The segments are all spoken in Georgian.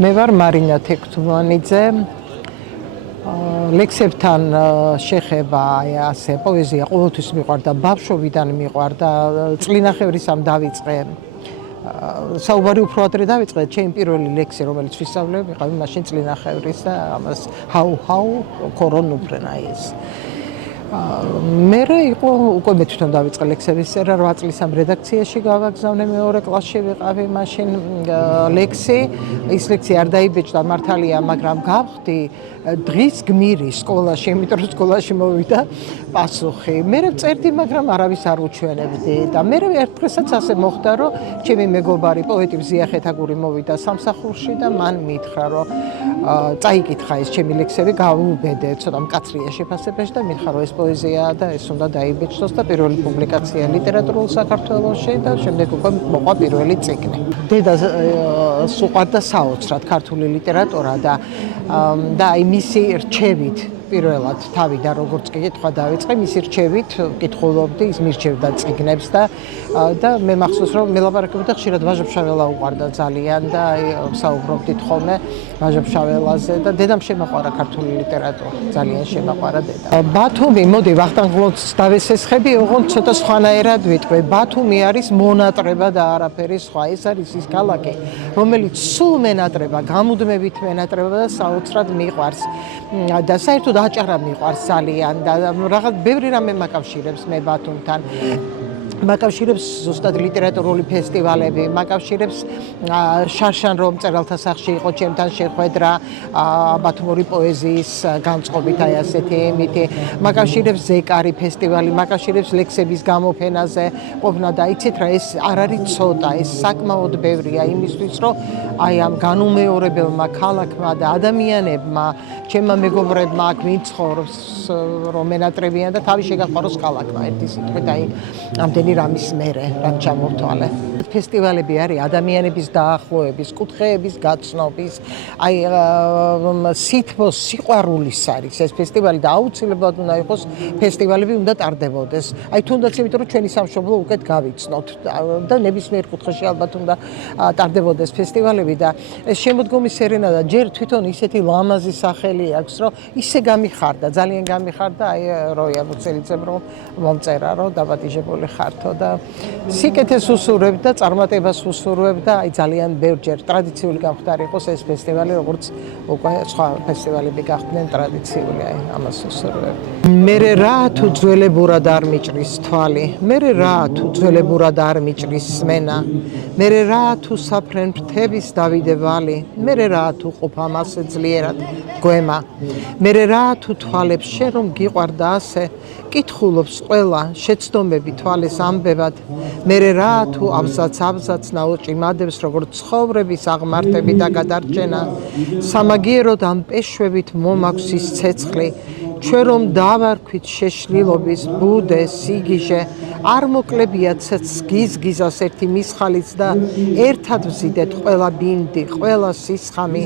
მე ვარ მარინა თექვთუმანიძე. ლექსებთან შეხება ასე პოეზია ყოველთვის მიყვარდა, ბავშვობიდან მიყვარდა, წლინახევრისამ დავიწყე. საუბარი უფრო ადრე დავიწყე, ჩემი პირველი ლექსი, რომელიც ვისწავლე, ვიყავი მაშინ წლინახევრის და ამას ჰაუ ქორონ უფრენა ეს. მერე იყო უკვე მე თვითონ დავიწყე ლექსების წერა 8 წლის ამ რედაქციაში გავაგზავნე მეორე კლასში ვიყავი მაშინ ლექსი ის ლექსი არ დაიბეჭდა მართალია მაგრამ გავხდი დღის გმირი სკოლაში იმიტომ რომ სკოლაში მოვიდა პასუხი მერე წერდი მაგრამ არავის არ უჩვენებდი და მერე ერთ დღესაც ასე მოხდა რომ ჩემი მეგობარი პოეტი ზია ხეთაგური მოვიდა სამსახურში და მან მითხრა რომ წაიკითხა ეს ჩემი ლექსები გავუბედე ცოტა მკაცრია შეფასებაში და მითხრა რომ ეს პოეზია და ეს უნდა დაიბეჭდოს და პირველი პუბლიკაცია ლიტერატურულ საქართველოში და შემდეგ უკვე მოყვა პირველი წიგნი. დედას უყვარდა საოცრად ქართული ლიტერატურა და აი მისი რჩევით პირველად თავიდან როგორც კი კითხვა დავიწყე მისი რჩევით კითხულობდი ის მირჩევდა წიგნებს და მე მახსოვს რომ მელაპარაკებდი და ხშირად ვაჟა-ფშაველა უყვარდა ძალიან და აი საუბრობდით ხოლმე ვაჟა-ფშაველაზე და დედამ შემაყვარა ქართული ლიტერატურა ძალიან შემაყვარა დედა. ბათუმი მოდი ვახტანგ ლოცს დავესესხები ოღონდ ცოტა სხვანაირად ვიტყვი ბათუმი არის მონატრება და არაფერი სხვა ეს არის ის ქალაქი რომელიც სულ მენატრება გამუდმებით მენატრება და საოცრად მიყვარს და საერთოდ აჭარა მიყვარს ძალიან და რაღაც ბევრი რამე მაკავშირებს მე ბათუმთან მაკავშირებს ზუსტად ლიტერატურული ფესტივალები მაკავშირებს შარშან რომ მწერალთა სახლში იყო ჩემთან შეხვედრა ბათუმური პოეზიის განწყობით აი ასეთი იმითი მაკავშირებს ზეკარი ფესტივალი მაკავშირებს ლექსების გამოფენაზე ყოფნა და იცით რა ეს არ არის ცოტა ეს საკმაოდ ბევრია იმისთვის რომ აი ამ განუმეორებელმა ქალაქმა და ადამიანებმა ჩემმა მეგობრებმა აქ ვინ ცხოვრობს რომ მენატრებიან და თავი შეგაყვაროს ქალაქმა ერთი სიტყვით აი ამდენი რამის მერე რაც ჩამოვთვალე. ფესტივალები არის ადამიანების დაახლოების, კუთხეების გაცნობის, აი სითბოს სიყვარულის არის ეს ფესტივალი და აუცილებლად უნდა იყოს ფესტივალები უნდა ტარდებოდეს. აი თუნდაც იმიტომ რომ ჩვენი სამშობლო უკეთ გავიცნოთ და ნებისმიერ კუთხეში ალბათ უნდა ტარდებოდეს ფესტივალები და ეს შემოდგომი სერენადა ჯერ თვითონ ისეთი ლამაზი სახელი აქვს რომ ისე გამიხარდა, ძალიან გამიხარდა აი როია მუცელიძემ რომ მომწერა რომ დაბადიჟებული ხართო და სიკეთეს უსურვებ და წარმატებას უსურვებ და აი ძალიან ბევრჯერ ტრადიციული გამხდარი იყოს ეს ფესტივალი როგორც უკვე სხვა ფესტივალები გახდნენ ტრადიციული აი ამას უსურვებ. მერე რა თუ ძველებურად არ მიჭრის თვალი, მერე რა თუ ძველებურად არ მიჭრის სმენა, მერე რა თუ საფრენ ფრთების დავიდევალი, მერე რა თუ ყოფა მასე ძლიერად გვემა, მერე რა თუ თვალებს შენ რომ გიყვარდა ასე, კითხულობს ყველა შეცდომები თვალეს ამბებად, მერე რა თუ აბზაც ნაოჭი მადებს როგორც ცხოვრების აღმართები და გადარჩენა, სამაგიეროდ ამ პეშვებით მომაქვს ის ცეცხლი, ჩვენ რომ დავარქვით შეშლილობის ბუდე სიგიჟე არ მოკლებია გიზგიზას ერთი მისხალიც და ერთად ვზიდეთ ყველა ბინდი ყველა სისხამი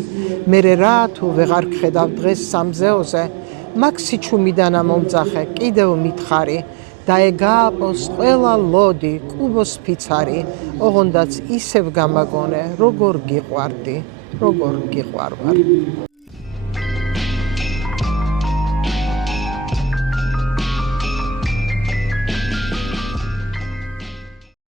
მერე რა თუ ვეღარ გხედავ დღეს სამზეოზე მაგ სიჩუმიდან მომძახე კიდევ მითხარი დაეგააპოს ყველა ლოდი კუბოს ფიცარი ოღონდაც ისევ გამაგონე როგორ გიყვარდი როგორ გიყვარვარ